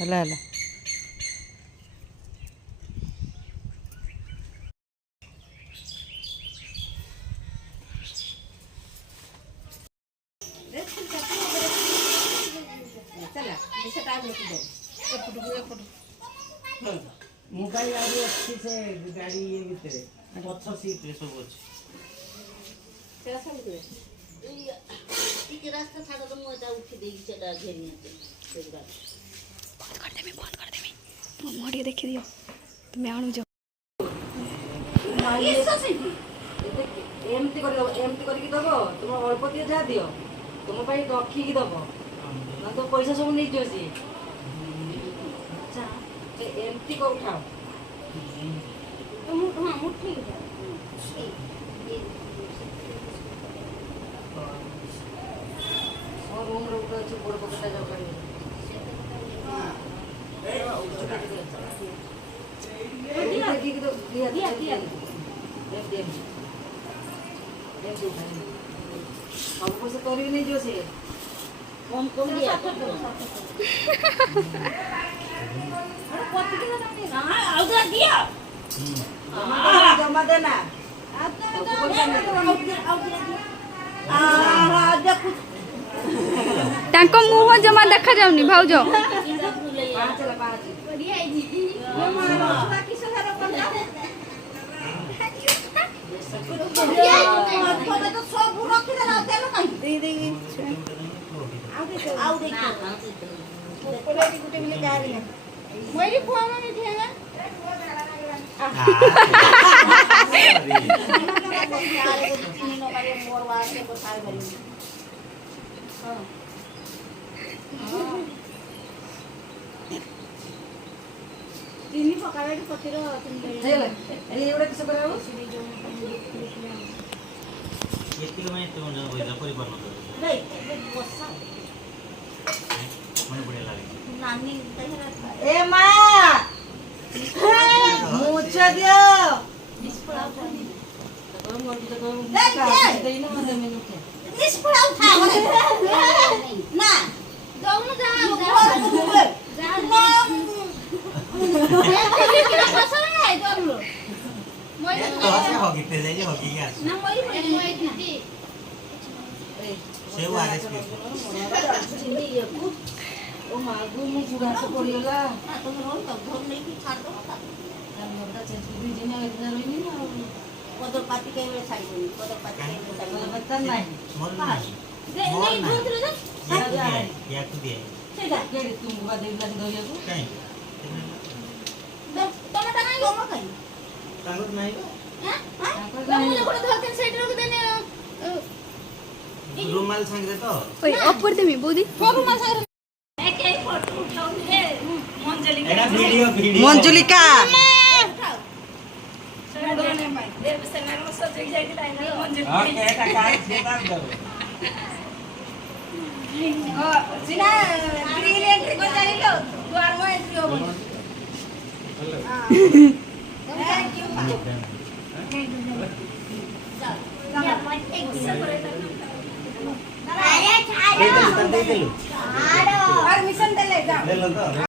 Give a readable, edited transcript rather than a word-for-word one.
ହେଲା ହେଲା मोबाइल गाड़ी अच्छी से गाड़ी ये भीतर पछ सीट रे सब अछि तेरा सब दे ई रास्ता छाड़ तो मोटा उठी देई चला घेरी से बंद कर देमी तुम मोड़ी देखि दियो तुम आणु जो एमती करके दबो तुम अल्प दियो जा दियो तुम पाई रखिकी दबो ना तो पैसा सब नहीं जो सी अच्छा एमती को उठाओ हां मुट्ठी और रूम रो को छ बड़ बकटा जाओ कर दिया हम पैसा करी नहीं जो से कम दिया अरे कति दिन नहीं हां आउदा दिया जमा देना तांको मुंह जमा देखा जाउनी भाउज तिनी पकावे पतिर हेले ए एवढा कसं करावं एतिक माने तो जो होइला परिवार न नाही बसा मने बढिया लागे नानी ए मा मुझे दियो निष्पड़ा देईन मध्ये मेनू के निष्पड़ा उठा ना जाऊ ना जा तो होगी पे जाइए होगी क्या ना मोरी मोरी सेव आगे पे ओ मागू मु जुड़ा तो पड़ियोला तुम रोल तो घर नहीं की छाड़ दो मोरदा चेंज दुई दिन इतना रहिनी ना पदर पाती के वे छाड़ दो पदर पाती के वे छाड़ दो बता नहीं मोर नहीं नहीं दूध रे या तू दे सेदा केडी तुम बा देला धोया को काई टमाटर नहीं गो मकई तांगत नहीं हां तुम लोग को धरते साइड रख देने रुमाल संगे तो ओए ऊपर देमी बोदी रुमाल संगे एक एक फोटो उठाओ हे मंजलिका एड़ा वीडियो मंजुलिका देव सेना को सजै जाई लाइन मंजलिका हां केटा काई सेदा दो सिना ग्रिल एंट्री को जाइलो द्वार में एंट्री हो